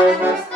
Thank you.